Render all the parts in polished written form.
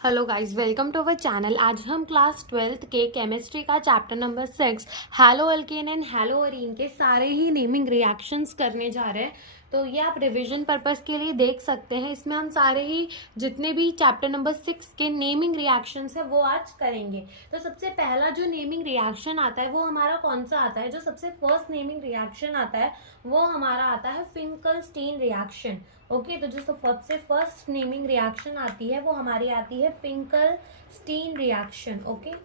Hello guys, welcome to our channel. आज हम class 12th के केमिस्ट्री का chapter number 6 haloalkane and haloarene के सारे ही नेमिंग रिएक्शंस करने जा रहे हैं। तो ये आप रिवीजन पर्पस के लिए देख सकते हैं। इसमें हम सारे ही जितने भी चैप्टर नंबर 6 के नेमिंग रिएक्शंस है वो आज करेंगे। तो सबसे पहला जो नेमिंग रिएक्शन आता है वो हमारा कौन सा आता है? जो सबसे फर्स्ट नेमिंग रिएक्शन आता है वो हमारा आता है फिंकलस्टीन रिएक्शन। ओके, तो जो सबसे फर्स्ट नेमिंग रिएक्शन आती है वो हमारी आती है फिंकलस्टीन रिएक्शन। ओके,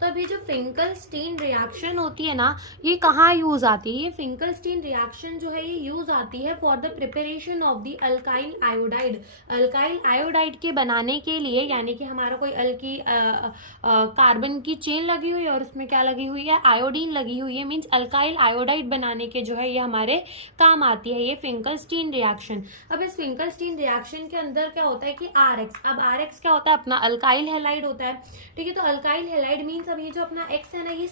तो अभी जो फिंकलस्टीन रिएक्शन होती है ना, ये कहाँ यूज आती है? ये फिंकलस्टीन रिएक्शन जो है ये यूज आती है for the preparation of the alkyl iodide. Alkyl iodide के बनाने के लिए, यानी कि हमारा कोई कार्बन की चेन लगी हुई है और उसमें क्या लगी हुई है? आयोडीन लगी हुई है। मीन्स अल्काइल आयोडाइड बनाने के जो है ये हमारे काम आती है ये फिंकलस्टीन रिएक्शन। अब इस फिंकलस्टीन रिएक्शन के अंदर क्या होता है कि RX, अब RX क्या होता है? अपना अल्काइल हैलाइड होता है। ठीक है, तो अल्काइल हैलाइड मीन्स अब ये जो अपना X है ना, ये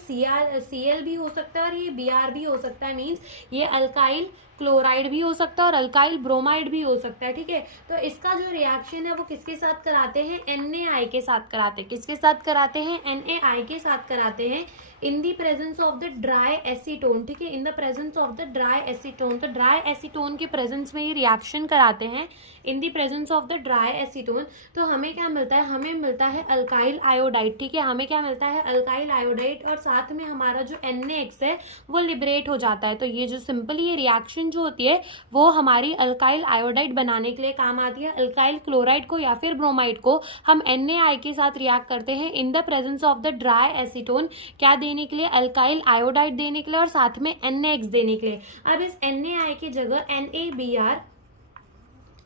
Cl भी हो सकता है और ये Br भी हो सकता है। मीन्स ये अल्काइल क्लोराइड भी हो सकता है और अल्काइल ब्रोमाइड भी हो सकता है। ठीक है, तो इसका जो रिएक्शन है वो किसके साथ कराते हैं? NaI के साथ कराते हैं। किसके साथ कराते हैं? NaI के साथ कराते हैं इन the presence of the dry acetone. ठीक है, in the presence of the dry acetone. तो ड्राई एसीटोन के प्रेजेंस में ये रिएक्शन कराते हैं इन the presence of the dry acetone. तो हमें क्या मिलता है? हमें मिलता है अल्काइल आयोडाइड। ठीक है, हमें क्या मिलता है? अल्काइल आयोडाइड, और साथ में हमारा जो NaX है वो लिबरेट हो जाता है। तो ये जो सिंपली ये रिएक्शन जो होती है वो हमारी अल्काइल आयोडाइड बनाने के लिए काम आती है। अल्काइल क्लोराइड को या फिर ब्रोमाइड को हम NaI के साथ रिएक्ट करते हैं इन the presence of the dry acetone, क्या देने के लिए? अल्काइल आयोडाइड देने के लिए और साथ में NaX देने के लिए। अब इस NaI की जगह NaBr,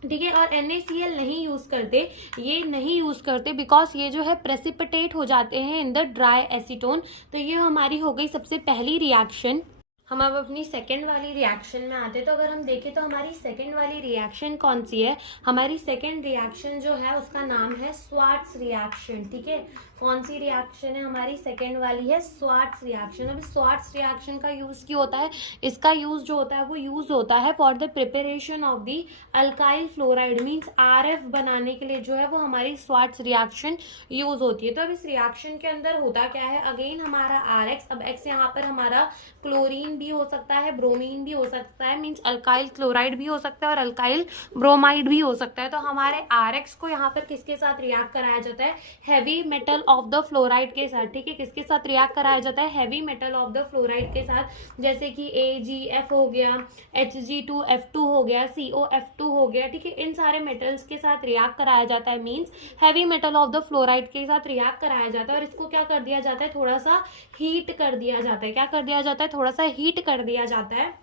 ठीक है, और NaCl नहीं यूज करते, ये नहीं यूज करते बिकॉज ये जो है प्रेसिपिटेट हो जाते हैं इन द ड्राई एसीटोन। तो ये हमारी हो गई सबसे पहली रिएक्शन। हम अब अपनी सेकेंड वाली रिएक्शन में आते हैं। तो अगर हम देखें तो हमारी सेकेंड वाली रिएक्शन कौन सी है? हमारी सेकेंड रिएक्शन जो है उसका नाम है स्वार्ट्स रिएक्शन। ठीक है, कौन सी रिएक्शन है हमारी? सेकेंड वाली है स्वार्ट्स रिएक्शन। अब स्वार्ट्स रिएक्शन का यूज क्यों होता है? इसका यूज जो होता है वो यूज होता है for the preparation of the alkyl fluoride. Means RF बनाने के लिए जो है वो हमारी स्वार्ट्स रिएक्शन यूज होती है। तो अब इस रिएक्शन के अंदर होता क्या है? अगेन हमारा RX, अब X यहाँ पर हमारा क्लोरीन भी हो सकता है, ब्रोमीन भी हो सकता है, मीन्स अल्काइल क्लोराइड भी हो सकता है और अल्काइल ब्रोमाइड भी हो सकता है। तो हमारे RX को यहाँ पर किसके साथ रिएक्ट कराया जाता है? Heavy metal of the fluoride के साथ। ठीक है, किसके साथ रिएक्ट कराया जाता है? Heavy metal of the fluoride के साथ, जैसे कि AgF हो गया, Hg2F2 हो गया, COF2 हो गया। ठीक है, इन सारे मेटल्स के साथ रिएक्ट कराया जाता है। Means heavy metal of the fluoride के साथ रिएक्ट कराया जाता है और इसको क्या कर दिया जाता है? थोड़ा सा हीट कर दिया जाता है। क्या कर दिया जाता है? थोड़ा सा हीट कर दिया जाता है।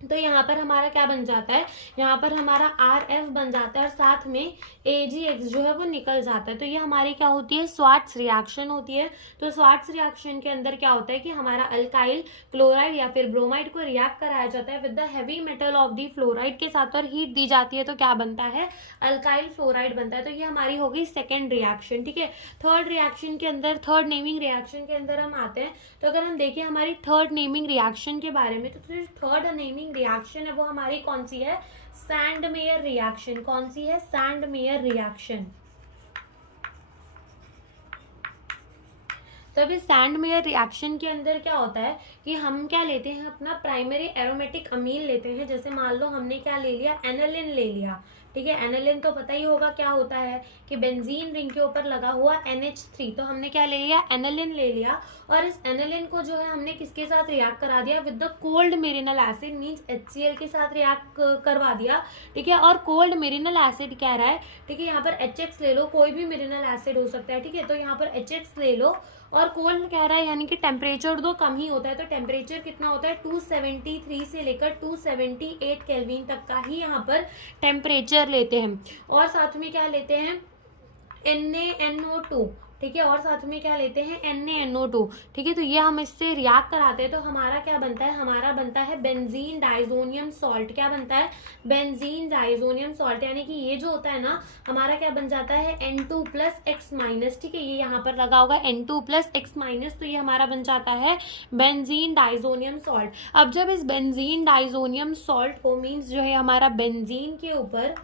तो यहाँ पर हमारा क्या बन जाता है? यहाँ पर हमारा RF बन जाता है और साथ में AgX जो है वो निकल जाता है। तो ये हमारी क्या होती है? स्वार्ट्स रिएक्शन होती है। तो स्वार्ट्स रिएक्शन के अंदर क्या होता है कि हमारा अल्काइल क्लोराइड या फिर ब्रोमाइड को रिएक्ट कराया जाता है with the heavy metal of the fluoride के साथ और हीट दी जाती है। तो क्या बनता है? अल्काइल फ्लोराइड बनता है। तो ये हमारी हो गई सेकेंड रिएक्शन। ठीक है, थर्ड रिएक्शन के अंदर, थर्ड नेमिंग रिएक्शन के अंदर हम आते हैं। तो अगर हम देखें हमारी थर्ड नेमिंग रिएक्शन के बारे में, तो थर्ड नेमिंग रिएक्शन है वो हमारी कौन सी है? Sandmeyer reaction. कौन सी है? Sandmeyer reaction. तो अभी सैंडमेयर रिएक्शन के अंदर क्या होता है कि हम क्या लेते हैं? अपना प्राइमरी एरोमेटिक अमीन लेते हैं। जैसे मान लो हमने क्या ले लिया? एनालिन ले लिया। ठीक है, एनालिन तो पता ही होगा क्या होता है कि बेंजीन रिंग के ऊपर लगा हुआ NH3। तो हमने क्या ले लिया? एनालिन ले लिया और इस एनालिन को जो है हमने किसके साथ रिएक्ट करा दिया? विद द कोल्ड मेरिनल एसिड, मींस HCl के साथ रिएक्ट करवा दिया। ठीक है, और कोल्ड मेरिनल एसिड कह रहा है। ठीक है, यहाँ पर HX ले लो, कोई भी मेरिनल एसिड हो सकता है। ठीक है, तो यहाँ पर HX ले लो और कोल्ड कह रहा है, यानी कि टेम्परेचर दो कम ही होता है। तो टेम्परेचर कितना होता है? 273 से लेकर 278 केल्विन तक का ही यहाँ पर टेम्परेचर लेते हैं। और साथ में क्या लेते हैं? NaNO2। ठीक है, और साथ में क्या लेते हैं? NaNO2। ठीक है, तो ये हम इससे रिएक्ट कराते हैं तो हमारा क्या बनता है? हमारा बनता है बेंजीन डाइजोनियम सॉल्ट। क्या बनता है? Benzene diazonium salt. यानी कि ये जो होता है ना हमारा क्या बन जाता है? N2+X-। ठीक है, ये यहाँ पर लगा होगा N2+X-, तो ये हमारा बन जाता है बेंजीन डाइजोनियम सॉल्ट। अब जब इस बेंजीन डाइजोनियम सॉल्ट को, मीन्स जो है हमारा बेंजीन के ऊपर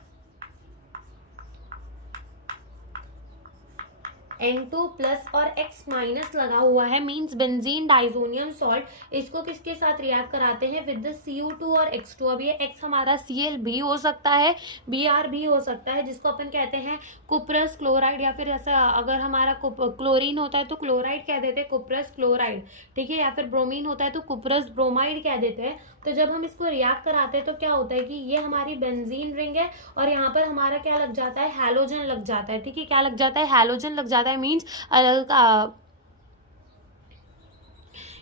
N2 प्लस और X माइनस लगा हुआ है, मीन्स बेंजीन डाइजोनियम सॉल्ट। इसको किसके साथ रिएक्ट कराते हैं, विद द CO2 और X2। अब ये X हमारा Cl भी हो सकता है, Br भी हो सकता है, जिसको अपन कहते हैं कुप्रस क्लोराइड, या फिर ऐसा अगर हमारा क्लोरीन होता है तो क्लोराइड कह देते हैं, कुप्रस क्लोराइड, ठीक है, या फिर ब्रोमीन होता है तो कुप्रस ब्रोमाइड कह देते हैं। तो जब हम इसको रिएक्ट कराते हैं तो क्या होता है कि ये हमारी बेंजीन रिंग है और यहाँ पर हमारा क्या लग जाता है, हैलोजन लग जाता है, ठीक है, क्या लग जाता है, हैलोजन लग जाता है, मीन्स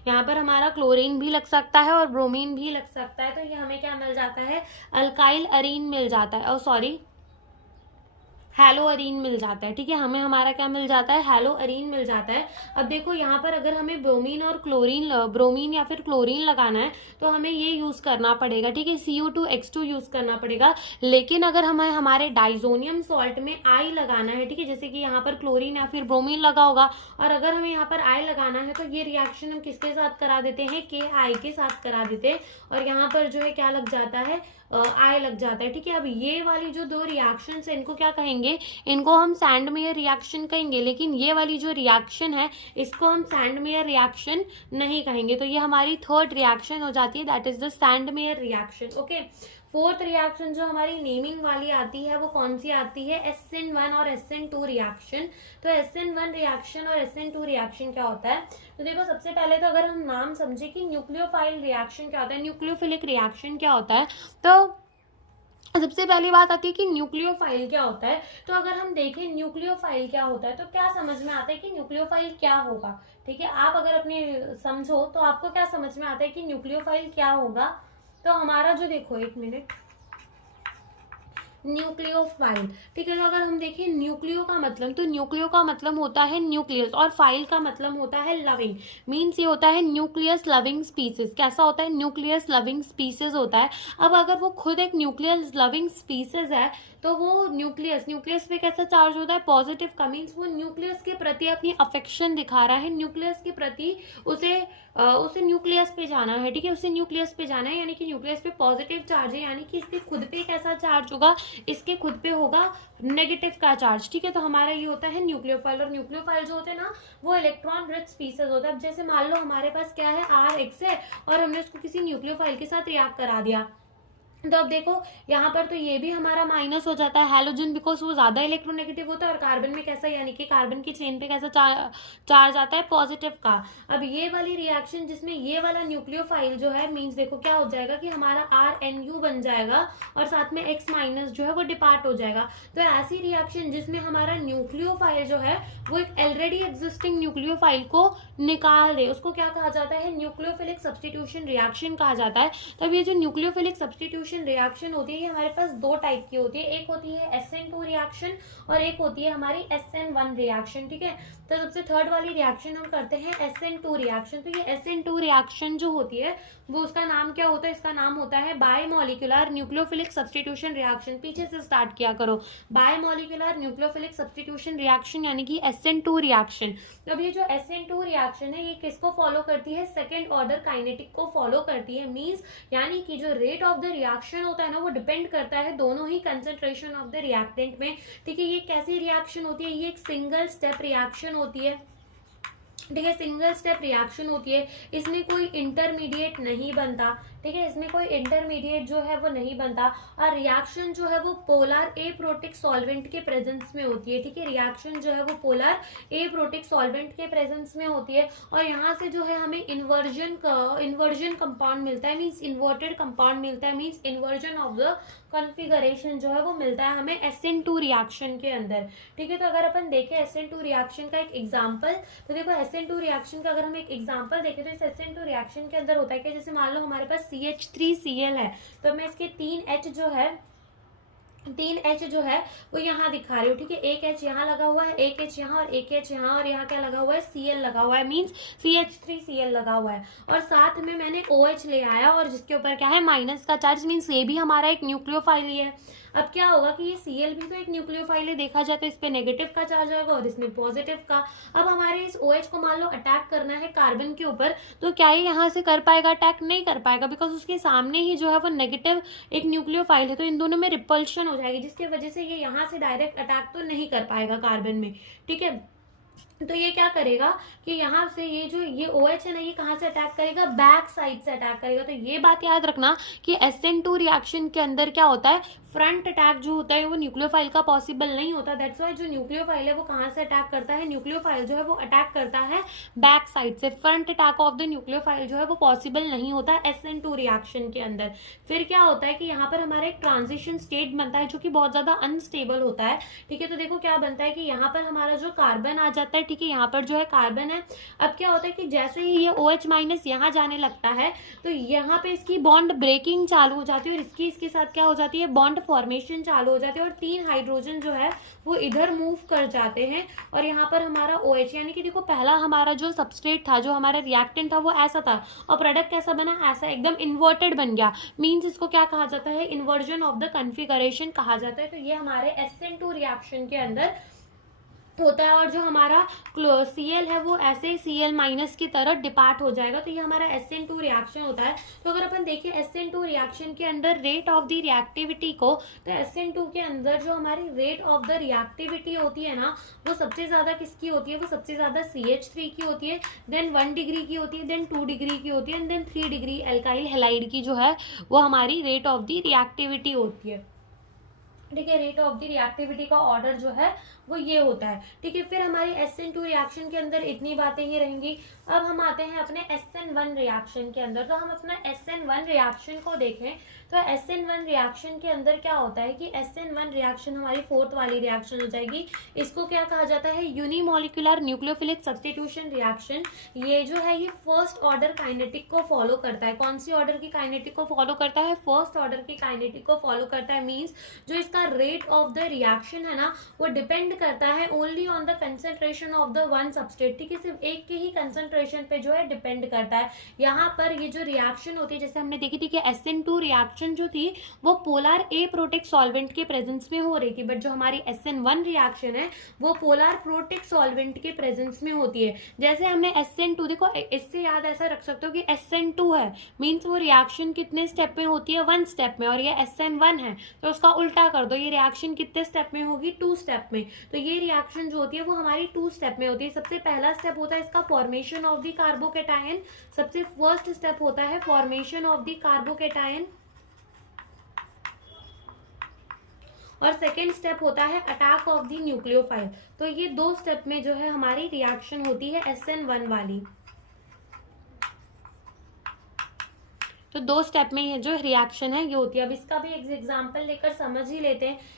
यहाँ पर हमारा क्लोरीन भी लग सकता है और ब्रोमीन भी लग सकता है। तो ये हमें क्या मिल जाता है, अल्काइल अरीन मिल जाता है, और सॉरी हैलो अरीन मिल जाता है, ठीक है, हमें हमारा क्या मिल जाता है, हैलो अरीन मिल जाता है। अब देखो यहाँ पर अगर हमें ब्रोमीन और ब्रोमीन या फिर क्लोरीन लगाना है तो हमें ये यूज करना पड़ेगा, ठीक है, CO2X2 यूज करना पड़ेगा। लेकिन अगर हमें हमारे डाइजोनियम सॉल्ट में आई लगाना है, ठीक है, जैसे कि यहाँ पर क्लोरीन या फिर ब्रोमीन लगा होगा, और अगर हमें यहाँ पर आई लगाना है तो ये रिएक्शन हम किसके साथ करा देते हैं, KI के साथ करा देते हैं, और यहाँ पर जो है क्या लग जाता है, आई लग जाता है, ठीक है। अब ये वाली जो दो रिएक्शन है इनको क्या कहेंगे, इनको हम सैंडमेयर रिएक्शन कहेंगे, लेकिन ये वाली जो रिएक्शन है इसको हम सैंडमेयर रिएक्शन नहीं कहेंगे। तो ये हमारी थर्ड रिएक्शन हो जाती है, that is the Sandmeyer reaction. Okay, fourth reaction जो हमारी नेमिंग वाली आती है वो कौन सी आती है, SN1 और SN2 रिएक्शन। तो SN1 रिएक्शन और SN2 रिएक्शन क्या होता है, तो देखो सबसे पहले तो अगर हम नाम समझे कि न्यूक्लियोफाइल रिएक्शन क्या होता है, न्यूक्लियोफिलिक रिएक्शन क्या होता है, तो सबसे पहली बात आती है कि न्यूक्लियोफाइल क्या होता है। तो अगर हम देखें न्यूक्लियोफाइल क्या होता है तो क्या समझ में आता है कि न्यूक्लियोफाइल क्या होगा, ठीक है, आप अगर अपने समझो तो आपको क्या समझ में आता है कि न्यूक्लियोफाइल क्या होगा। तो हमारा जो देखो, एक मिनट, न्यूक्लियोफाइल, ठीक है, तो अगर हम देखें न्यूक्लियो का मतलब, तो न्यूक्लियो का मतलब होता है न्यूक्लियस, और फाइल का मतलब होता है लविंग, मीन्स ये होता है न्यूक्लियस लविंग स्पीसीज। कैसा होता है, न्यूक्लियस लविंग स्पीसीज होता है। अब अगर वो खुद एक न्यूक्लियस लविंग स्पीसीज है तो वो न्यूक्लियस पे कैसा चार्ज होता है, पॉजिटिव का, मीन्स वो न्यूक्लियस के प्रति अपनी अफेक्शन दिखा रहा है, न्यूक्लियस के प्रति उसे न्यूक्लियस पे जाना है, ठीक है, उसे न्यूक्लियस पे जाना है, यानी कि न्यूक्लियस पे पॉजिटिव चार्ज है, यानी कि इसके खुद पे कैसा चार्ज होगा, इसके खुद पे होगा नेगेटिव का चार्ज, ठीक है। तो हमारा ये होता है न्यूक्लियोफाइल, और न्यूक्लियोफाइल जो होते हैं ना वो इलेक्ट्रॉन रिच स्पीसीज होता है। अब जैसे मान लो हमारे पास क्या है, RX है और हमने उसको किसी न्यूक्लियोफाइल के साथ रिएक्ट करा दिया, तो अब देखो यहाँ पर तो ये भी हमारा माइनस हो जाता है हैलोजन, बिकॉज वो ज्यादा इलेक्ट्रोनेगेटिव होता है, और कार्बन में कैसा, यानी कि कार्बन की चेन पे कैसा चार्ज आता है, पॉजिटिव का। अब ये वाली रिएक्शन जिसमें ये वाला न्यूक्लियोफाइल जो है, मींस देखो क्या हो जाएगा कि हमारा RNU बन जाएगा और साथ में X माइनस जो है वो डिपार्ट हो जाएगा। तो ऐसी रिएक्शन जिसमें हमारा न्यूक्लियोफाइल जो है वो एक ऑलरेडी एग्जिस्टिंग न्यूक्लियोफाइल को निकाल दे, उसको क्या कहा जाता है, न्यूक्लियोफिलिक सब्स्टिट्यूशन रिएक्शन कहा जाता है। तब ये जो न्यूक्लियोफिलिक सब्स्टिट्यूशन रिएक्शन होती है ये हमारे पास दो टाइप की होती है, एक होती है SN2 रिएक्शन और एक होती है हमारी SN1 रिएक्शन, ठीक है। तो सबसे थर्ड वाली रिएक्शन हम करते हैं SN2 रिएक्शन। तो ये SN2 रिएक्शन जो होती है वो उसका नाम क्या होता है, इसका नाम होता है बायमोलिकुलर न्यूक्लियोफिलिक सब्स्टिट्यूशन रिएक्शन। पीछे से स्टार्ट किया करो, बायमोलिकुलर न्यूक्लियोफिलिक सब्स्टिट्यूशन रिएक्शन यानी कि SN2 रिएक्शन। अब ये जो SN2 रिएक्शन है ये किसको फॉलो करती है, सेकेंड ऑर्डर काइनेटिक को फॉलो करती है, मींस यानी कि जो रेट ऑफ द रिएक्शन होता है ना वो डिपेंड करता है दोनों ही कंसेंट्रेशन ऑफ द रिएक्टेंट में, ठीक है। ये कैसी रिएक्शन होती है, ये एक सिंगल स्टेप रिएक्शन होती है, ठीक है, सिंगल स्टेप रिएक्शन होती है, इसमें कोई इंटरमीडिएट नहीं बनता, ठीक है, इसमें कोई इंटरमीडिएट जो है वो नहीं बनता, और रिएक्शन जो है वो पोलर एप्रोटिक सॉल्वेंट के प्रेजेंस में होती है, ठीक है, रिएक्शन जो है वो पोलर एप्रोटिक सॉल्वेंट के प्रेजेंस में होती है, और यहाँ से जो है हमें इन्वर्जन कंपाउंड मिलता है, मीन्स इन्वर्टेड कंपाउंड मिलता है, means inversion of the configuration जो है वो मिलता है हमें SN2 रिएक्शन के अंदर, ठीक है। तो अगर अपन देखें SN2 रिएक्शन का एक एग्जांपल, तो देखो SN2 रिएक्शन का अगर हम एक एग्जांपल देखें तो इस SN2 रिएक्शन के अंदर होता है कि जैसे मान लो हमारे पास CH3Cl है, तो मैं इसके 3H जो है वो यहाँ दिखा रही हूँ, ठीक है, एक H यहाँ लगा हुआ है, एक H यहाँ और एक H यहाँ, और यहाँ क्या लगा हुआ है, Cl लगा हुआ है, मीन्स CH3Cl लगा हुआ है, और साथ में मैंने OH ले आया और जिसके ऊपर क्या है, माइनस का चार्ज, मीन्स ये भी हमारा एक न्यूक्लियोफाइल ही है। अब क्या होगा कि ये Cl भी तो एक न्यूक्लियोफाइल है, देखा जाए तो इस पे नेगेटिव का चार्ज आएगा और इसमें पॉजिटिव का। अब हमारे इस OH को मान लो अटैक करना है कार्बन के ऊपर, तो क्या ये यहाँ से कर पाएगा, अटैक नहीं कर पाएगा, बिकॉज उसके सामने ही जो है वो नेगेटिव एक न्यूक्लियोफाइल है, तो इन दोनों में रिपल्शन हो जाएगी, जिसकी वजह से ये यहाँ से डायरेक्ट अटैक तो नहीं कर पाएगा कार्बन में, ठीक है। तो ये क्या करेगा कि यहाँ से ये जो ये OH है ना, ये कहाँ से अटैक करेगा, बैक साइड से अटैक करेगा। तो ये बात याद रखना कि SN2 रिएक्शन के अंदर क्या होता है, फ्रंट अटैक जो होता है वो न्यूक्लियोफाइल का पॉसिबल नहीं होता। दैट्स वाई जो न्यूक्लियोफाइल है वो कहाँ से अटैक करता है, न्यूक्लियोफाइल जो है वो अटैक करता है बैक साइड से। Front attack of the nucleophile जो है वो पॉसिबल नहीं होता है SN2 रिएक्शन के अंदर। फिर क्या होता है कि यहाँ पर हमारा एक ट्रांजिशन स्टेट बनता है जो कि बहुत ज्यादा अनस्टेबल होता है, ठीक है। तो देखो क्या बनता है कि यहाँ पर हमारा जो कार्बन आ जाता है, ठीक है, यहाँ पर जो है कार्बन है। अब क्या होता है कि जैसे ही ये OH माइनस यहाँ जाने लगता है तो यहाँ पे इसकी बॉन्ड ब्रेकिंग चालू हो जाती है और इसके साथ क्या हो जाती है, बॉन्ड फॉर्मेशन चालू हो जाती है और 3 हाइड्रोजन जो है वो इधर मूव कर जाते हैं और यहाँ पर हमारा OH, यानी कि देखो पहला हमारा जो सबस्ट्रेट था, जो हमारा रिएक्टेंट था वो ऐसा था और प्रोडक्ट कैसा बना, ऐसा एकदम इन्वर्टेड बन गया। मींस इसको क्या कहा जाता है, इन्वर्जन ऑफ द कॉन्फ़िगरेशन कहा जाता है। तो ये हमारे SN2 रिएक्शन के अंदर होता है और जो हमारा Cl है वो ऐसे Cl माइनस की तरह डिपार्ट हो जाएगा। तो ये हमारा SN2 रिएक्शन होता है। तो अगर अपन देखिए SN2 रिएक्शन के अंदर रेट ऑफ द रिएक्टिविटी को, तो SN2 के अंदर जो हमारी रेट ऑफ द रिएक्टिविटी होती है ना, वो सबसे ज्यादा किसकी होती है, वो सबसे ज्यादा CH3 की होती है, देन 1 डिग्री की होती है, देन 2 डिग्री की होती है, and then 3 degree alkyl halide की जो है वो हमारी रेट ऑफ द रिएक्टिविटी होती है, ठीक है। रेट ऑफ द रिएक्टिविटी का ऑर्डर जो है वो ये होता है, ठीक है। फिर हमारी SN2 रिएक्शन के अंदर इतनी बातें ही रहेंगी। अब हम आते हैं अपने SN1 रिएक्शन के अंदर। तो हम अपना SN1 रिएक्शन को देखें तो SN1 रिएक्शन के अंदर क्या होता है कि SN1 रिएक्शन हमारी 4th वाली रिएक्शन हो जाएगी। इसको क्या कहा जाता है, यूनिमोलिकुलर न्यूक्लियोफिलिक सब्स्टिट्यूशन रिएक्शन। ये जो है ये फर्स्ट ऑर्डर काइनेटिक को फॉलो करता है। कौन सी ऑर्डर की काइनेटिक को फॉलो करता है, फर्स्ट ऑर्डर की काइनेटिक को फॉलो करता है। मीन्स जो इसका रेट ऑफ द रिएक्शन है ना, वो डिपेंड करता है only on the concentration of the one substrate, ठीक है। सिर्फ एक के ही कंसेंट्रेशन पे जो है डिपेंड करता है। यहाँ पर ये जो रिएक्शन होती है, जैसे हमने देखी थी कि SN2 रिएक्शन जो थी वो पोलर ए प्रोटिक सॉल्वेंट के प्रेजेंस में हो रही थी, बट जो हमारी SN1 रिएक्शन है वो पोलर प्रोटिक सॉल्वेंट के प्रेजेंस में होती है। जैसे हमने SN2, देखो इससे याद ऐसा रख सकते हो कि SN2 है मीन्स वो रिएक्शन कितने स्टेप में होती है, 1 स्टेप में, और ये SN1 है तो उसका उल्टा कर दो, ये रिएक्शन कितने स्टेप में होगी, 2 स्टेप में। तो ये रिएक्शन जो होती है वो हमारी 2 स्टेप में होती है। सबसे पहला स्टेप होता है इसका फॉर्मेशन ऑफ द कार्बोकेटायन। सबसे फर्स्ट स्टेप होता है फॉर्मेशन ऑफ द कार्बोकेटायन और सेकेंड स्टेप होता है अटैक ऑफ द न्यूक्लियोफाइल। तो ये 2 स्टेप में जो है हमारी रिएक्शन होती है SN1 वाली। तो 2 स्टेप में ये जो रिएक्शन है ये होती है। अब इसका भी एक एग्जांपल लेकर समझ ही लेते हैं।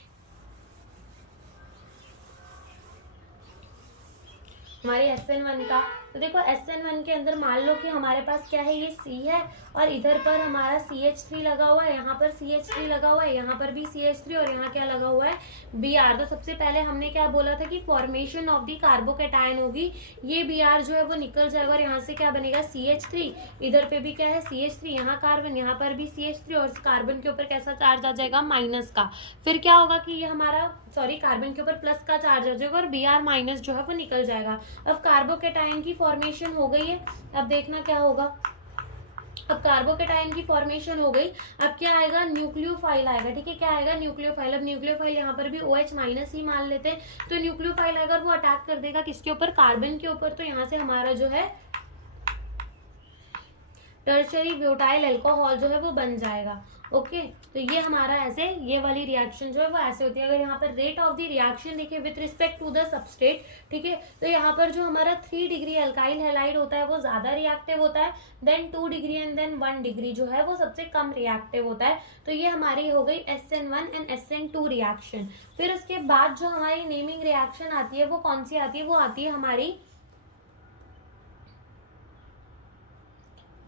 हमारे SN1 का, तो देखो SN1 के अंदर मान लो कि हमारे पास क्या है, ये C है और इधर पर हमारा CH3 लगा हुआ है, यहाँ पर CH3 लगा हुआ है, यहाँ पर भी CH3 और यहाँ क्या लगा हुआ है, Br। तो सबसे पहले हमने क्या बोला था कि फॉर्मेशन ऑफ दी कार्बोकेटायन होगी। ये Br जो है वो निकल जाएगा और यहाँ से क्या बनेगा, CH3। इधर पे भी क्या है, CH3, यहाँ कार्बन, यहाँ पर भी CH3 और कार्बन के ऊपर कैसा चार्ज आ जाएगा, माइनस का। फिर क्या होगा कि ये हमारा कार्बन के ऊपर प्लस का चार्ज आ जाएगा और Br माइनस जो है वो निकल जाएगा। अब कार्बोकेटायन की फॉर्मेशन हो गई है। अब देखना क्या होगा, अब कार्बोकेटायन की फॉर्मेशन हो गई। अब क्या आएगा, न्यूक्लियोफाइल आएगा, ठीक है। क्या आएगा, न्यूक्लियोफाइल। अब न्यूक्लियोफाइल यहाँ पर भी OH माइनस ही मान लेते हैं। तो न्यूक्लियोफाइल अगर वो अटैक कर देगा किसके ऊपर, कार्बन के ऊपर, तो यहाँ से हमारा जो है टर्शरी ब्यूटाइल अल्कोहल जो है वो बन जाएगा। ओके, तो ये हमारा ऐसे, ये वाली रिएक्शन जो है वो ऐसे होती है। अगर यहाँ पर रेट ऑफ द रिएक्शन देखिए with respect to the substrate, ठीक है, तो यहाँ पर जो हमारा 3 डिग्री अल्काइल हैलाइड होता है वो ज्यादा रिएक्टिव होता है, then 2 degree and then 1 degree जो है वो सबसे कम रिएक्टिव होता है। तो ये हमारी हो गई SN1 एंड SN2 रिएक्शन। फिर उसके बाद जो हमारी नेमिंग रिएक्शन आती है वो कौन सी आती है, वो आती है हमारी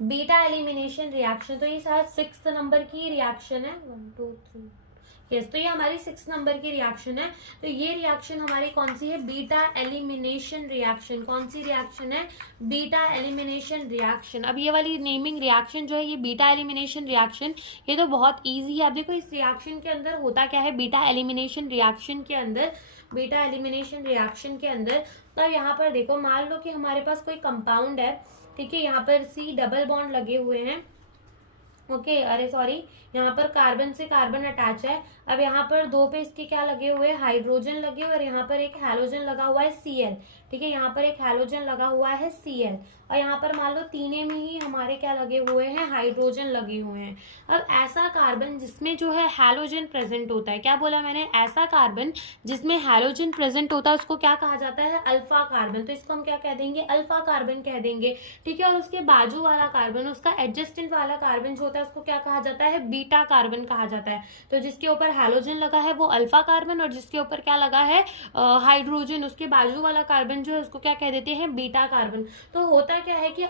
बीटा एलिमिनेशन रिएक्शन। तो ये शायद 6th नंबर की रिएक्शन है, 1 2 3 यस। तो ये हमारी 6 नंबर की रिएक्शन है। तो ये रिएक्शन हमारी कौन सी है, बीटा एलिमिनेशन रिएक्शन। कौन सी रिएक्शन है, बीटा एलिमिनेशन रिएक्शन। अब ये वाली नेमिंग रिएक्शन जो है ये बीटा एलिमिनेशन रिएक्शन, ये तो बहुत इजी है। अब देखो इस रिएक्शन के अंदर होता क्या है, बीटा एलिमिनेशन रिएक्शन के अंदर, बीटा एलिमिनेशन रिएक्शन के अंदर, तब यहाँ पर देखो मान लो कि हमारे पास कोई कंपाउंड है, ठीक है, यहाँ पर C डबल बॉन्ड लगे हुए हैं ओके अरे सॉरी, यहाँ पर कार्बन से कार्बन अटैच है। अब यहाँ पर दो पे इसके क्या लगे हुए हैं, हाइड्रोजन लगे हुए, और यहाँ पर एक हैलोजन लगा हुआ है Cl। ठीक है, यहाँ पर एक हैलोजन लगा हुआ है Cl, और यहाँ पर मान लो तीने में ही हमारे क्या लगे हुए हैं, हाइड्रोजन लगे हुए हैं। अब ऐसा कार्बन जिसमें जो है हैलोजन प्रेजेंट होता है, क्या बोला मैंने, ऐसा कार्बन जिसमें हैलोजन प्रेजेंट होता है उसको क्या कहा जाता है, अल्फा कार्बन। तो इसको हम क्या कह देंगे, अल्फा कार्बन कह देंगे। ठीक है, और उसके बाजू वाला कार्बन, उसका एडजस्टेंट वाला कार्बन जो होता है उसको क्या कहा जाता है, बीटा कार्बन कहा जाता है। तो जिसके ऊपर हैलोजन लगा है वो अल्फा कार्बन, और जिसके ऊपर क्या लगा है, हाइड्रोजन, उसके बाजू वाला कार्बन जो है उसको क्या कह देते हैं, बीटा कार्बन। तो होता क्या है कि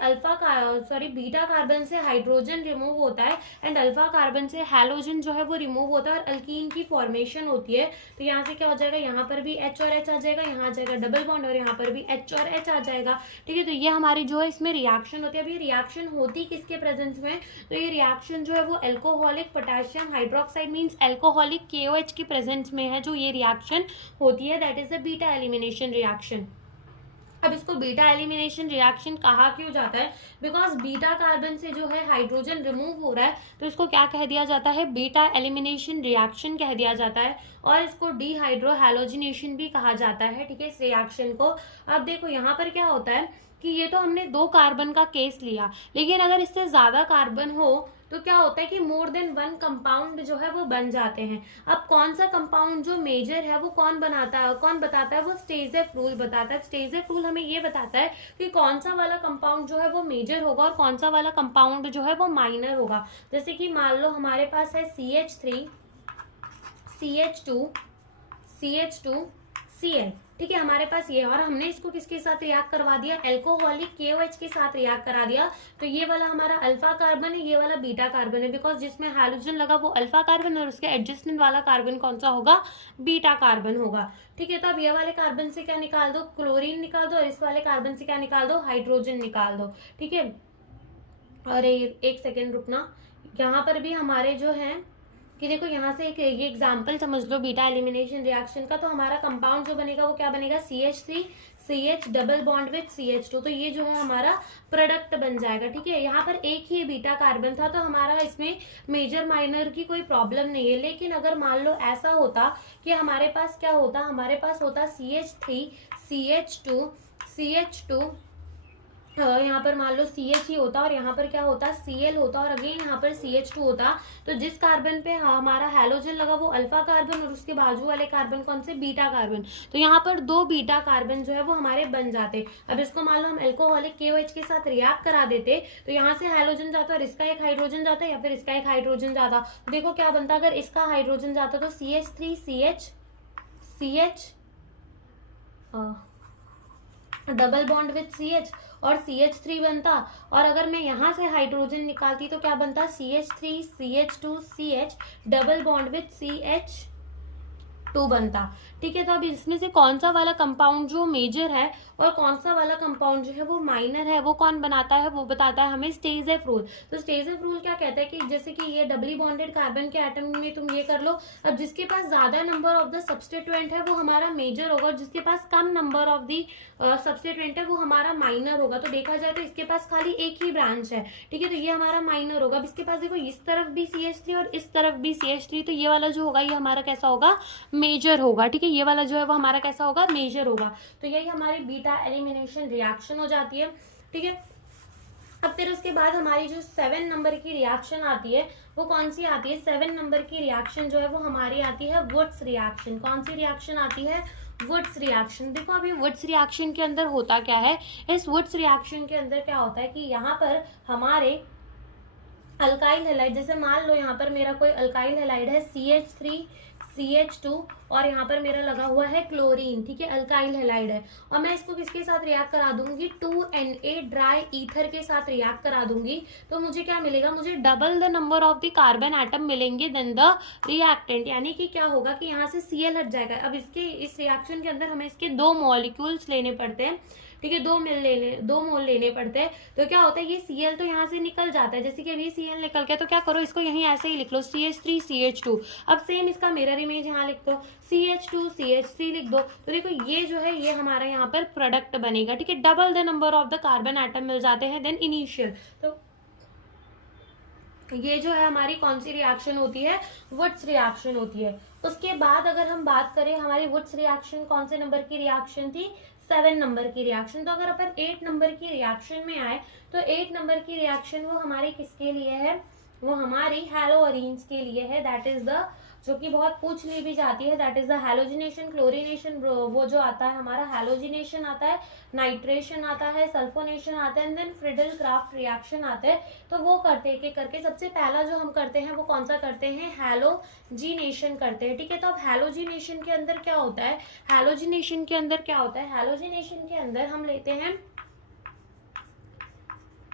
बीटा कार्बन से हाइड्रोजन रिमूव होता है, एंड अल्फा कार्बन से हैलोजन जो है वो रिमूव होता है, और अल्कीन की फॉर्मेशन होती है। तो यहाँ से क्या हो जाएगा, यहाँ पर भी H और H आ जाएगा, यहाँ आ जाएगा डबल बॉन्ड, और यहाँ पर भी H और H आ जाएगा। ठीक है, तो ये हमारी जो है इसमें रिएक्शन होती है। अभी रिएक्शन होती किसके प्रेजेंस में, तो ये रिएक्शन जो है वो alcoholic potassium hydroxide means alcoholic KOH की प्रेजेंस में है जो ये रिएक्शन होती है, that is the beta elimination reaction. अब इसको बीटा एलिमिनेशन रिएक्शन कहा क्यों जाता है, बिकॉज बीटा कार्बन से जो है हाइड्रोजन रिमूव हो रहा है, तो इसको क्या कह दिया जाता है, बीटा एलिमिनेशन रिएक्शन कह दिया जाता है, और इसको डीहाइड्रो हैलोजिनेशन भी कहा जाता है। ठीक है, इस रिएक्शन को। अब देखो यहाँ पर क्या होता है कि ये तो हमने 2 कार्बन का केस लिया, लेकिन अगर इससे ज्यादा कार्बन हो तो क्या होता है कि मोर देन 1 कंपाउंड जो है वो बन जाते हैं। अब कौन सा कंपाउंड जो मेजर है वो कौन बताता है, वो स्टेजेफ रूल बताता है। स्टेजेफ रूल हमें ये बताता है कि कौन सा वाला कंपाउंड जो है वो मेजर होगा और कौन सा वाला कंपाउंड जो है वो माइनर होगा। जैसे कि मान लो हमारे पास है CH3 CH2 CH2 Cl। ठीक है, हमारे पास ये, और हमने इसको किसके साथ रिएक्ट करवा दिया, एल्कोहलिक KOH के साथ रिएक्ट करा दिया। तो ये वाला हमारा अल्फा कार्बन है, ये वाला बीटा कार्बन है, बिकॉज जिसमें हैलोजन लगा वो अल्फा कार्बन, और उसके एडजस्टेंट वाला कार्बन कौन सा होगा, बीटा कार्बन होगा। ठीक है, तो अब ये वाले कार्बन से क्या निकाल दो, क्लोरीन निकाल दो, और इस वाले कार्बन से क्या निकाल दो, हाइड्रोजन निकाल दो। ठीक है, अरे एक सेकेंड रुकना, यहाँ पर भी हमारे जो है कि देखो यहाँ से एक ये एग्जाम्पल समझ लो बीटा एलिमिनेशन रिएक्शन का। तो हमारा कंपाउंड जो बनेगा वो क्या बनेगा, CH3 CH double bond with CH2। तो ये जो है हमारा प्रोडक्ट बन जाएगा। ठीक है, यहाँ पर एक ही बीटा कार्बन था, तो हमारा इसमें मेजर माइनर की कोई प्रॉब्लम नहीं है। लेकिन अगर मान लो ऐसा होता कि हमारे पास क्या होता, हमारे पास होता CH3 CH2 यहाँ पर मान लो CH ही होता, और यहाँ पर क्या होता, Cl होता, और अगेन यहाँ पर CH2 होता। तो जिस कार्बन पे हमारा हैलोजन लगा वो अल्फा कार्बन, और उसके बाजू वाले कार्बन कौन से, बीटा कार्बन। तो यहाँ पर 2 बीटा कार्बन जो है वो हमारे बन जाते। अब इसको मान लो हम एल्कोहलिक KOH के साथ रिएक्ट करा देते, तो यहाँ से हैलोजन जाता और इसका एक हाइड्रोजन जाता, या फिर इसका एक हाइड्रोजन जाता। तो देखो क्या बनता, अगर इसका हाइड्रोजन जाता तो CH3 CH double bond with CH और CH3 बनता, और अगर मैं यहाँ से हाइड्रोजन निकालती तो क्या बनता, CH3 CH2 CH double bond with CH2 बनता। ठीक है, तो अब इसमें से कौन सा वाला कंपाउंड जो मेजर है और कौन सा वाला कंपाउंड जो है वो माइनर है, वो कौन बनाता है, वो बताता है हमें स्टेजेफ रूल। तो स्टेजेफ रूल क्या कहता है कि जैसे कि ये डबली बॉन्डेड कार्बन के एटम में तुम ये कर लो, अब जिसके पास ज्यादा नंबर ऑफ द सब्स्टिट्यूएंट है वो हमारा मेजर होगा, और जिसके पास कम नंबर ऑफ द सब्स्टिट्यूएंट है वो हमारा माइनर होगा। तो देखा जाए तो इसके पास खाली एक ही ब्रांच है। ठीक है, तो ये हमारा माइनर होगा। अब इसके पास देखो इस तरफ भी CH3 और इस तरफ भी CH3, तो ये वाला जो होगा ये हमारा कैसा होगा, मेजर होगा। ठीक है, ये वाला जो है वो हमारा कैसा होगा, मेजर होगा। तो यही हमारी बीटा एलिमिनेशन रिएक्शन हो जाती है। ठीक है, अब फिर उसके बाद हमारी जो 7 नंबर की रिएक्शन आती है वो कौन सी आती है, 7 नंबर की रिएक्शन जो है वो हमारी आती है वुड्स रिएक्शन। कौन सी रिएक्शन आती है, वुड्स रिएक्शन। देखो अभी वुड्स रिएक्शन के अंदर होता क्या है, इस वुड्स रिएक्शन के अंदर क्या होता है कि यहाँ पर हमारे अल्काइल हैलाइड, जैसे मान लो यहाँ पर मेरा कोई अल्काइल हैलाइड है CH3 CH2 और यहाँ पर मेरा लगा हुआ है क्लोरीन। ठीक है, अल्काइल हैलाइड है, और मैं इसको किसके साथ रिएक्ट करा दूंगी, 2Na ड्राई ईथर के साथ रिएक्ट करा दूंगी। तो मुझे क्या मिलेगा, मुझे double the number of the carbon atom मिलेंगे देन द रिएक्टेंट। यानी कि क्या होगा कि यहाँ से Cl हट जाएगा। अब इस रिएक्शन के अंदर हमें इसके 2 मॉलिक्यूल्स लेने पड़ते हैं। ठीक है, 2 मोल लेने पड़ते हैं। तो क्या होता है, ये Cl तो यहाँ से निकल जाता है, जैसे कि अभी Cl निकल गया, तो क्या करो इसको यहीं ऐसे ही लिख लो CH3 CH2। अब सेम इसका मिरर इमेज यहाँ लिख दो, CH2 CH3 लिख दो। तो देखो ये जो है ये हमारा यहाँ पर प्रोडक्ट बनेगा। ठीक है, double the number of the carbon atom मिल जाते हैं देन इनिशियल। तो ये जो है हमारी कौन सी रिएक्शन होती है, वुड्स रिएक्शन होती है। उसके बाद अगर हम बात करें हमारी वुड्स रिएक्शन कौन से नंबर की रिएक्शन थी, 7 नंबर की रिएक्शन। तो अगर अपन 8 नंबर की रिएक्शन में आए तो 8 नंबर की रिएक्शन वो हमारी किसके लिए है, वो हमारी हैलोअरीन्स के लिए है। दैट इज द, जो कि बहुत पूछ ली भी जाती है, that is the halogenation, chlorination, वो जो आता है हमारा हैलोजिनेशन आता है, नाइट्रेशन आता है, सल्फोनेशन आता है, and then Friedel Crafts reaction आता है। तो वो करते के करके सबसे पहला जो हम करते हैं वो कौन सा करते हैं, हैलोजिनेशन करते हैं। ठीक है, तो अब हैलोजिनेशन के अंदर क्या होता है, हैलोजिनेशन के अंदर क्या होता है, हैलोजिनेशन के अंदर हम लेते हैं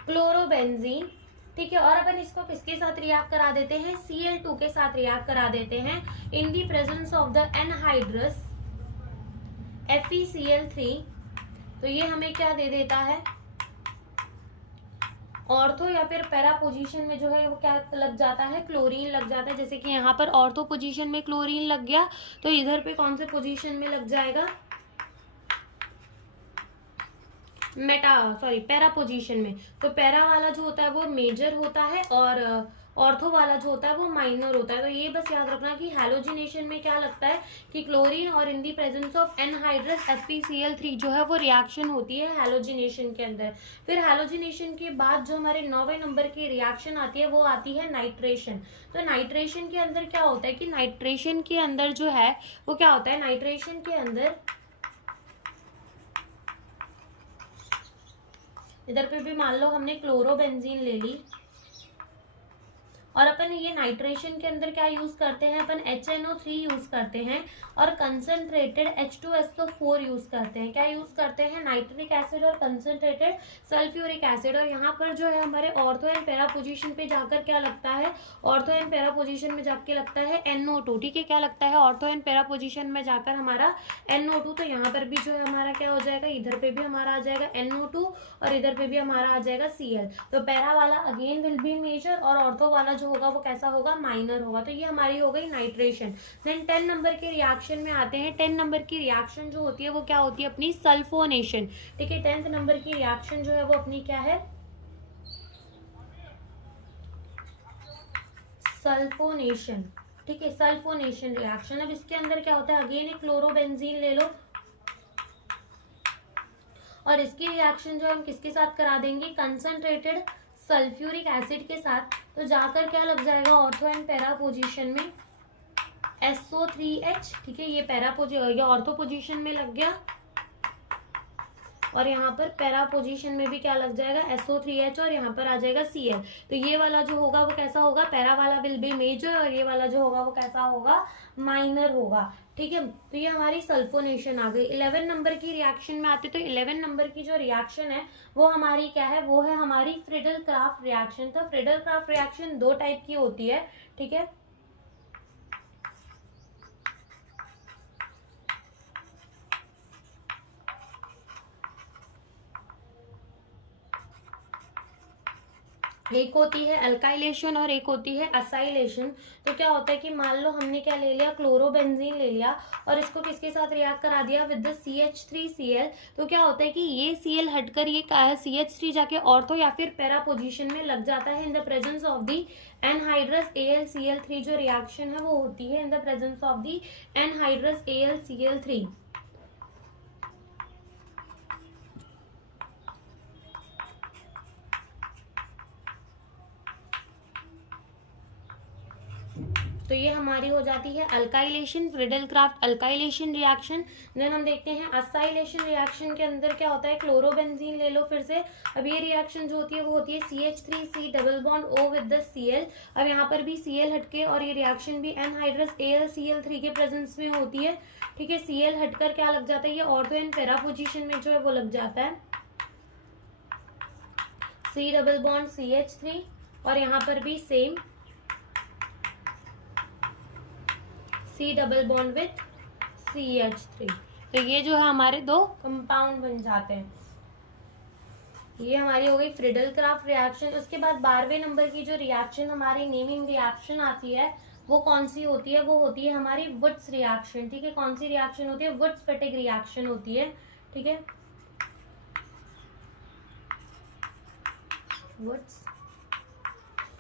क्लोरोबेंजीन। ठीक है, और अपन इसको किसके साथ रिएक्ट करा देते हैं, Cl2 के साथ रिएक्ट करा देते हैं in the presence of the anhydrous FeCl3। तो ये हमें क्या दे देता है, ऑर्थो या फिर पैरा पोजीशन में जो है वो क्या लग जाता है, क्लोरीन लग जाता है। जैसे कि यहाँ पर ऑर्थो पोजीशन में क्लोरीन लग गया, तो इधर पे कौन से पोजीशन में लग जाएगा, पैरा पोजीशन में। तो पैरा वाला जो होता है वो मेजर होता है और ऑर्थो वाला जो होता है वो माइनर होता है। तो ये बस याद रखना कि हैलोजिनेशन में क्या लगता है कि क्लोरीन और in the presence of anhydrous FeCl3 जो है वो रिएक्शन होती है हैलोजिनेशन के अंदर। फिर हैलोजिनेशन के बाद जो हमारे 9वें नंबर की रिएक्शन आती है वो आती है नाइट्रेशन। तो नाइट्रेशन के अंदर क्या होता है कि नाइट्रेशन के अंदर जो है वो क्या होता है, नाइट्रेशन के अंदर इधर पे भी मान लो हमने क्लोरोबेंजीन ले ली और अपन ये नाइट्रेशन के अंदर क्या यूज करते हैं, अपन HNO3 यूज करते हैं और कंसंट्रेटेड H2SO4 यूज करते हैं। क्या यूज करते हैं, नाइट्रिक एसिड और कंसंट्रेटेड सल्फ्यूरिक एसिड। और यहाँ पर जो है हमारे ऑर्थो एंड पैरा पोजीशन पे जाकर क्या लगता है, ऑर्थो एंड पैरा पोजीशन में जाके लगता है NO2। ठीक है, क्या लगता है, ऑर्थो एंड पैरा पोजीशन में जाकर हमारा NO2। तो यहाँ पर भी जो है हमारा क्या हो जाएगा, इधर पे भी हमारा आ जाएगा NO2 और इधर पे भी हमारा आ जाएगा Cl। तो पैरा वाला अगेन विल बी मेजर और ऑर्थो वाला जो होगा वो कैसा होगा, माइनर होगा। तो ये हमारी हो गई नाइट्रेशन। देन 10 नंबर के रिएक्शन में आते हैं। 10 नंबर की रिएक्शन जो होती है वो क्या होती है, अपनी सल्फोनेशन। ठीक है, 10th नंबर की रिएक्शन जो है वो अपनी क्या है, सल्फोनेशन। ठीक है, सल्फोनेशन रिएक्शन। अब इसके अंदर क्या होता है, अगेन एक क्लोरोबेंजीन ले लो और इसकी रिएक्शन जो हम किसके साथ करा देंगे, कंसंट्रेटेड सल्फ्यूरिक एसिड के साथ। तो जाकर क्या लग जाएगा, ऑर्थो एंड पैरा पोजीशन में SO3H। ठीक है, ये पैरा पोजीशन, ये ऑर्थो पोजीशन में लग गया और यहाँ पर पैरा पोजीशन में भी क्या लग जाएगा, SO3H और यहाँ पर आ जाएगा Cl। तो ये वाला जो होगा वो कैसा होगा, पैरा वाला विल बी मेजर और ये वाला जो होगा वो कैसा होगा, माइनर होगा। ठीक है, तो ये हमारी सल्फोनेशन आ गई। 11 नंबर की रिएक्शन में आते तो 11 नंबर की जो रिएक्शन है वो हमारी क्या है, वो है हमारी फ्रिडल क्राफ्ट रिएक्शन। तो फ्रिडल क्राफ्ट रिएक्शन 2 टाइप की होती है। ठीक है, एक होती है अल्काइलेशन और एक होती है असाइलेशन। तो क्या होता है कि मान लो हमने क्या ले लिया, क्लोरोबेंजीन ले लिया और इसको किसके साथ रिएक्ट करा दिया, विद द CH3Cl। तो क्या होता है कि ये Cl हटकर ये CH3 जाके ऑर्थो या फिर पैरा पोजीशन में लग जाता है in the presence of the anhydrous AlCl3। जो रिएक्शन है वो होती है in the presence of the anhydrous AlCl3। तो ये हमारी हो जाती है alkylation, Friedel Crafts alkylation reaction. Then हम देखते हैं असाइलेशन रिएक्शन के अंदर क्या होता है, क्लोरोबेंजीन ले लो फिर से। अब ये रिएक्शन जो होती है वो होती है CH3C double bond O with the Cl। अब यहाँ पर भी Cl हटके और ये रिएक्शन भी एनहाइड्रस AlCl3 के प्रेजेंस में होती है। ठीक है, Cl हटकर क्या लग जाता है, ये ऑर्थो एंड पैरा पोजीशन में जो है वो लग जाता है C डबल बॉन्ड CH3 और यहाँ पर भी same C double bond with CH3। तो ये जो है हमारे 2 कंपाउंड बन जाते हैं। ये हमारी हो गई फ्रिडल क्राफ्ट रिएक्शन। उसके बाद 12वें नंबर की जो रिएक्शन हमारी नेमिंग रिएक्शन आती है वो कौन सी होती है, वो होती है हमारी वुड्स रिएक्शन। ठीक है, कौन सी रिएक्शन होती है, वुड्स फेटिग रिएक्शन होती है। ठीक है, वुड्स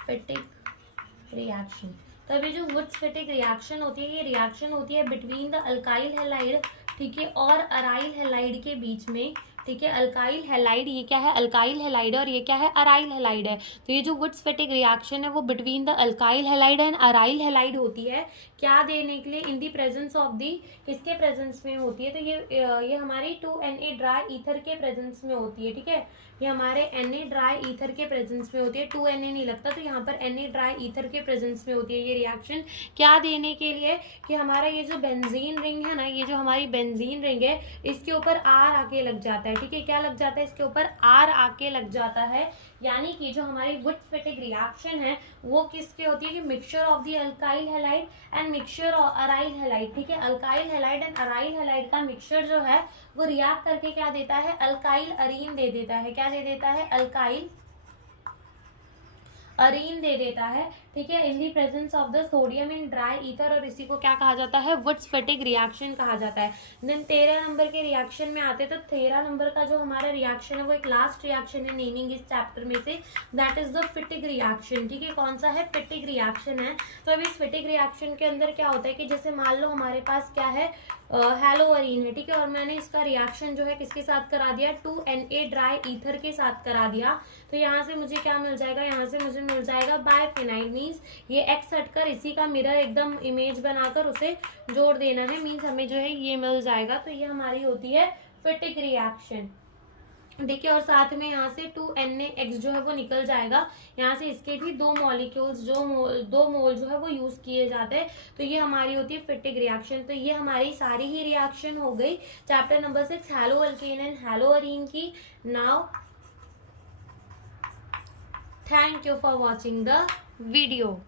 फेटिग रिएक्शन। तो अभी जो वुड्स-फिटिक रिएक्शन होती है, ये रिएक्शन होती है बिटवीन द अल्काइल हैलाइड, ठीक है, और अराइल हैलाइड के बीच में, ठीक है। अल्काइल हैलाइड, ये क्या है, अल्काइल हैलाइड है, और ये क्या है, अराइल हैलाइड है। तो ये जो वुड्स-फिटिक रिएक्शन है वो between the alkyl halide and aryl halide होती है। क्या देने के लिए, इन दी प्रेजेंस ऑफ दी, किसके प्रेजेंस में होती है, तो ये हमारी 2Na ड्राई ईथर के प्रेजेंस में होती है, ठीक है। ये हमारे Na ड्राई ईथर के प्रेजेंस में होती है, 2Na नहीं लगता, तो यहाँ पर Na ड्राई ईथर के प्रेजेंस में होती है ये रिएक्शन। क्या देने के लिए, कि हमारा ये जो बेंजीन रिंग है ना, ये जो हमारी बेंजीन रिंग है, इसके ऊपर R आके लग जाता है, ठीक है। क्या लग जाता है, इसके ऊपर R आके लग जाता है, यानी कि जो हमारी वुड्स-फिटिक रिएक्शन है वो किसके होती है, कि mixture of the alkyl halide and mixture of aryl halide, ठीक है। Alkyl halide and aryl halide का मिक्सचर जो है वो रिएक्ट करके क्या देता है, अल्काइल अरीन दे देता है। क्या दे देता है, अल्काइल अरीन दे देता है, ठीक है, in the presence of the sodium in dry ether, और इसी को क्या कहा जाता है, वुड्स-फिटिक रिएक्शन कहा जाता है। देन 13 नंबर के रिएक्शन में आते हैं, तो 13 नंबर का जो हमारा रिएक्शन है वो एक लास्ट रिएक्शन है नेमिंग इस चैप्टर में से, दैट इज द फिटिक रिएक्शन, ठीक है। कौन सा है, फिटिक रिएक्शन है। तो अब इस फिटिक रिएक्शन के अंदर क्या होता है, कि जैसे मान लो हमारे पास क्या है, हेलोअरीन है, ठीक है, और मैंने इसका रिएक्शन जो है किसके साथ करा दिया, 2Na ड्राई ईथर के साथ करा दिया, तो यहाँ से मुझे क्या मिल जाएगा, यहाँ से मुझे मिल जाएगा बायफिनाइल, मीन्स ये एक्स हटकर इसी का मिरर एकदम इमेज बनाकर उसे जोड़ देना है, मीन्स हमें जो है ये मिल जाएगा। तो ये हमारी होती है फिटिक रिएक्शन, देखिए, और साथ में यहाँ से 2NaX जो है वो निकल जाएगा, यहाँ से इसके भी दो मॉलिक्यूल्स दो मोल जो है वो यूज किए जाते हैं। तो ये हमारी होती है फिटिक रिएक्शन। तो ये हमारी सारी ही रिएक्शन हो गई chapter number 6 haloalkane and haloarene की। Now thank you for watching the video.